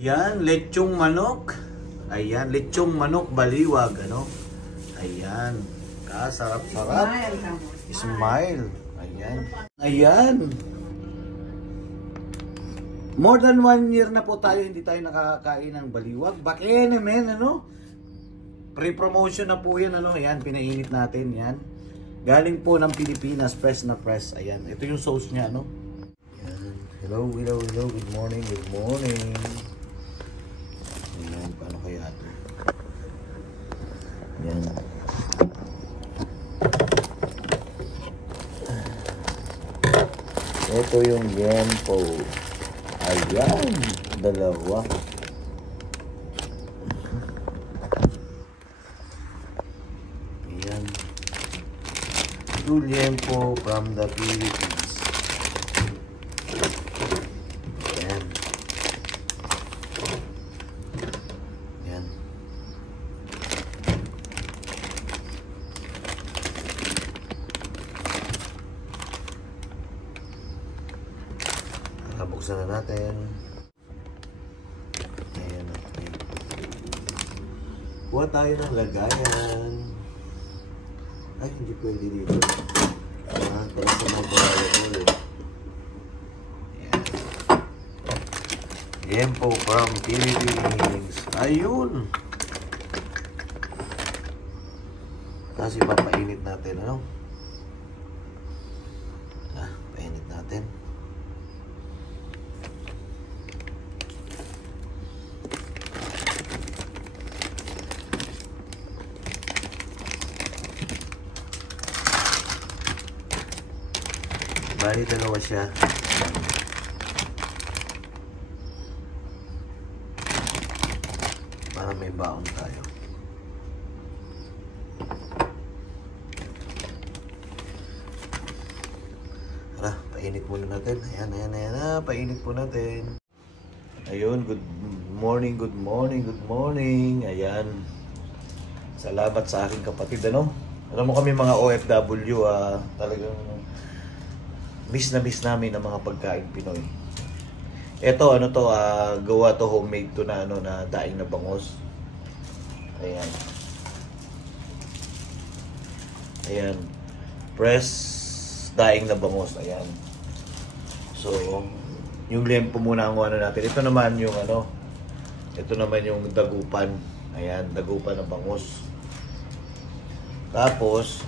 Yan, lechong manok. Ayan, lechong manok baliwag, ano? Ayan, kasarap-sarap. Smile. Ayan. Ayan. More than 1 year na po tayo hindi tayo nakakakain ng baliwag. Bakit naman, ano? Pre-promotion na po yan, ano? Ayan, pinainit natin, yan. Galing po ng Pilipinas, fresh na fresh. Ayan, ito yung sauce niya, ano? Ayan. Hello, hello, hello. Good morning, good morning. Ayan, paano kaya ito? Ayan. Ito yung yempo. Ayan, dalawa. Ayan. Ito yempo from the Philippines. Ayan. Ayan. Buksan na natin. Ayan. Okay. Kuha tayo ng lagayan. Ay, hindi pwede dito. Para sa mga pagkakaulit. Ayan. Yempo from Philippines. Ayun. Kasi papainit natin, ano? Painit natin. Bali, dalawa siya. Para may baon tayo. Tara, painit muna natin. Ayan, ayan, ayan. Painit po natin. Ayun, good morning, good morning, good morning. Ayan. Salamat sa aking kapatid, ano? Alam mo kami mga OFW, talagang miss na miss namin ang mga pagkain Pinoy. Ito, ano to, gawa to homemade to na, ano, na daing na bangos. Ayan. Ayan. Press daing na bangos. Ayan. So, yung lempo muna ang ano natin. Ito naman yung ano, ito naman yung dagupan. Ayan, dagupan na bangos. Tapos,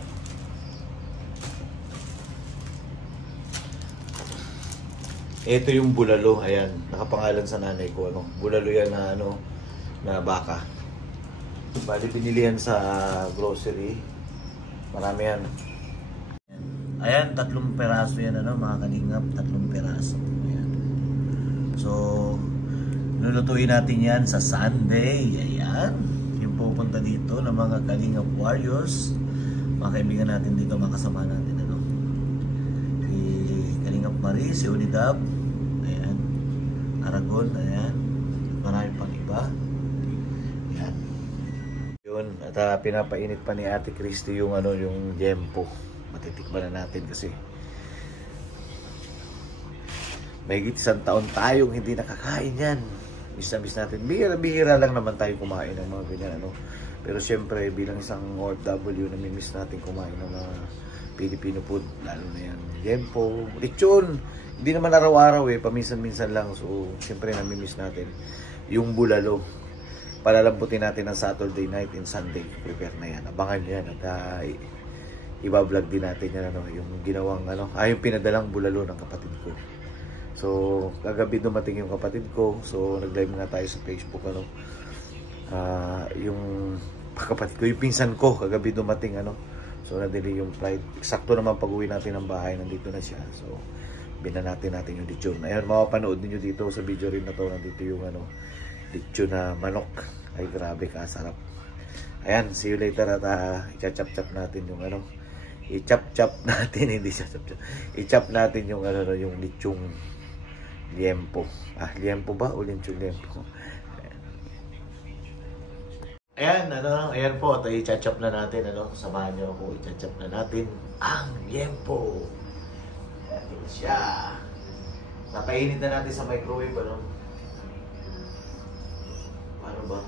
ito yung bulalo, ayan, nakapangalan sa nanay ko, ano, bulalo yan na, ano, na baka. Bali, pinili yan sa grocery. Marami yan. Ayan, 3 peraso yan, ano, mga kalingap, 3 peraso. Ayan. So, lulutuin natin yan sa Sunday. Ayan, yung pupunta dito ng mga kalingap warriors. Mga kaibigan natin dito, mga kasama natin, ano. Si Kalingap Marie, si Unidab. Ayan. Aragon, ayan. Marami pang iba. Ayan. Yun, at pinapainit pa ni Ate Christy yung ano, yung yempo. Matitikman na natin kasi mahigit 1 taon tayong hindi nakakain yan. Miss na miss natin. Bihira lang naman tayo kumain ng mga ganyan, ano. Pero siyempre bilang isang OFW, namimiss natin kumain ng mga Filipino food, lalo na yan yempo, lechon. Hindi naman araw-araw paminsan-minsan lang. So siyempre namimiss natin yung bulalo. Palalambutin natin ng Saturday night and Sunday. Prepare na yan, abangan yan. At iba-vlog din natin yan, ano, yung ginawang, ano, yung pinadalang bulalo ng kapatid ko. So kagabi dumating yung kapatid ko. So nag-live nga tayo sa Facebook, ano. Yung kapatid ko, yung pinsan ko, kagabi dumating, ano. So na-delay yung flight. Eksakto naman pag-uwi natin ng bahay, nandito na siya. So binanati natin yung lechon. Ayan, mapapanood niyo dito sa video rin na to. Nandito yung, ano, lechon na manok. Ay, grabe kasarap. Ayan, see you later. At i-chop-chop natin yung, ano, i-chop-chop natin, hindi siya chop-chop. I-chop natin yung, ano, yung lechong liempo. Liempo ba o lechong liempo? Ayan, ano, ayan po, ito i-chop na natin, ano, samahan nyo ako, i-chop na natin ang liempo. Ayan siya. Napainit na natin sa microwave, ano. Ano ba?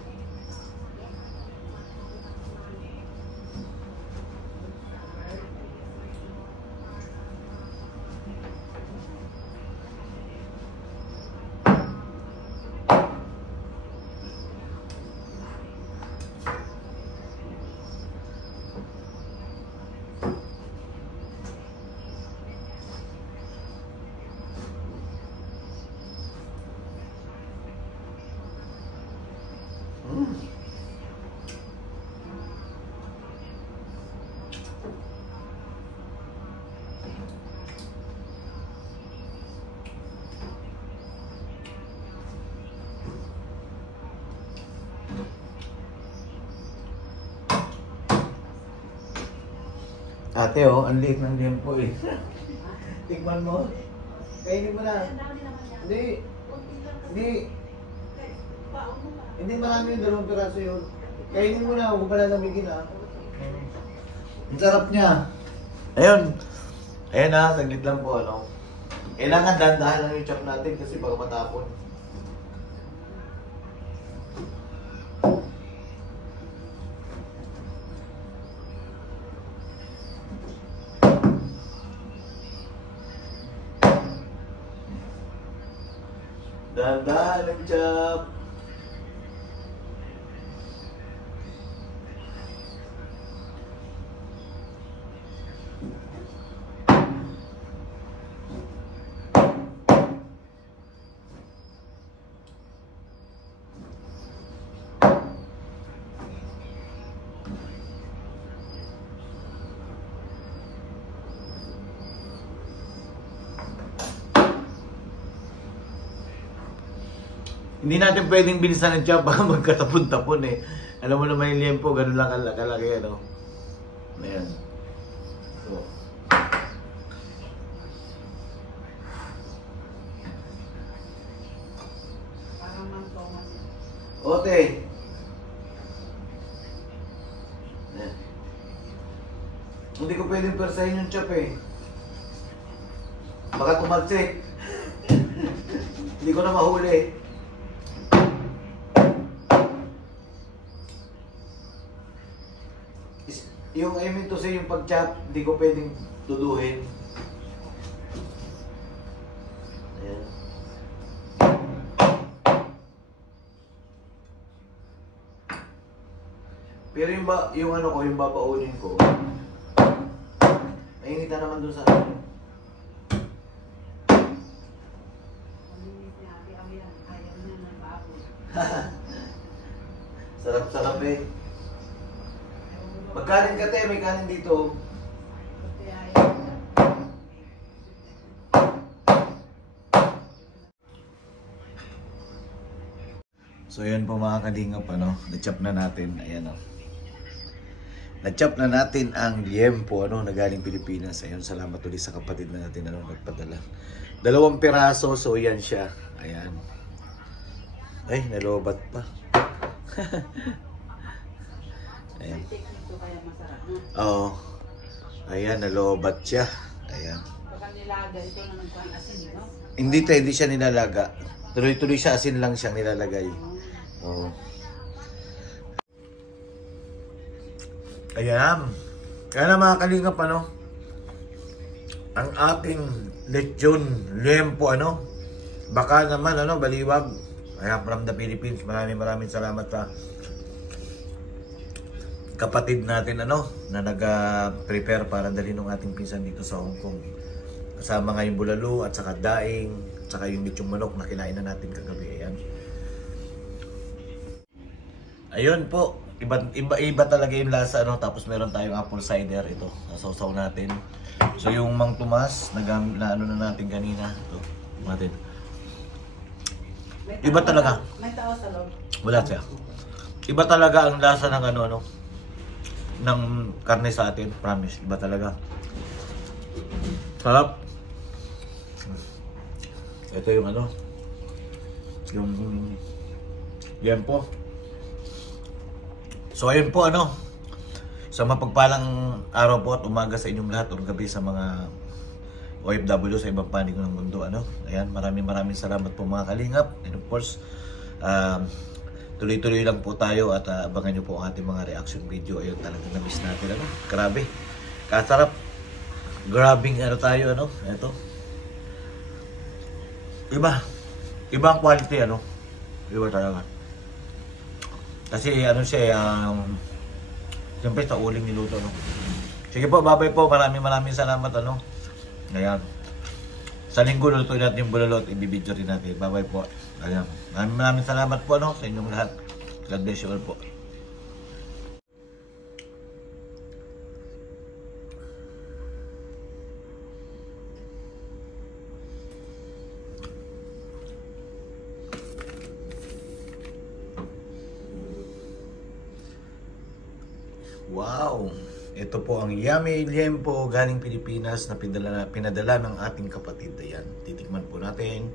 Ate, oh, ang liit ng liempo eh. Tikman mo. Kainin mo na. Hindi. Hindi. Hindi marami yung 2 piraso yun. Kainin mo na, huwag ka na lamigin ah. Ang sarap niya. Ayun. Ayun na, saglit lang po ano. Kailangan dahan-dahan lang yung chop natin kasi baka matapon. Dahan-dahan ang chop. Hindi natin pwedeng bilisan ng chop baka magkatapon-tapon eh. Alam mo naman yung liempo, ganun lang kalaki ano. Ayan. So. Ote. Ayan. Hindi ko pwedeng persahin yung chop eh. Baka tumagsik. Hindi ko na mahuli. Yung I mean to say, yung pag-chop, hindi ko pwedeng duduhin. Ayan. Pero yung ano ko, yung babaunin ko, mainita naman dun sa ano. Sarap-sarap eh. Magkanin ka te, may kanin dito. So yun po mga kalingap, ano, na-chop na natin, ayan o. Na-chop na natin ang liempo, ano, na galing Pilipinas. Ayun, salamat ulit sa kapatid na natin, ano, nagpadala. 2 piraso, so yan siya. Ayan. Ay, nalobat pa. Ayan. Oo. Ayan, nalobat siya. Ayan. Baka nilaga ito na nagkuhan asin, no? Hindi siya nilalaga. Tuloy-tuloy siya, asin lang siyang nilalagay. Oo. Ayan. Kaya na mga kalingap, ano, ang ating lechon liempo, ano, baka naman, ano, baliwag. Ayan, from the Philippines. Maraming salamat sa kapatid natin, ano, na nag-prepare para dalhin ng ating pinsan dito sa Hong Kong. Kasama nga yung bulalo at saka daing, at saka yung lechong manok na kinain na natin kagabi. Ayan. Ayun po, iba talaga yung lasa, ano. Tapos meron tayong apple cider, ito, nasawsaw natin. So yung Mang Tomas, na ano na natin kanina, ito, natin. Iba talaga. May tao sa loob. Wala siya. Iba talaga ang lasa ng ano, ng karne sa atin, promise. Iba talaga. Sarap. Ito yung ano, yung liempo. So ayun po, ano, sa mapagpalang araw po at umaga sa inyong lahat o gabi sa mga OFW sa ibang panig ng mundo, ano. Ayan, maraming salamat po mga kalingap. And of course, tuloy-tuloy lang po tayo at abangan nyo po ang ating mga reaction video. Ayun, talagang na-miss natin, ano. Grabe. Kasarap. Grabbing ano tayo, ano. Ito. Iba. Ibang quality, ano. Iba talaga. Kasi ano siya, siyempre sa uling niluto, no. Sige po, bye-bye po. Maraming salamat, ano. Ayan. Sa linggo, lutuin natin yung bulalo at ibibidyo rin natin. Bye-bye po. Ayan. Maraming salamat po, ano, sa inyong lahat. God bless you all po. Wow! Ito po ang yummy liempo galing Pilipinas na pinadala ng ating kapatid. Ayan, titikman po natin.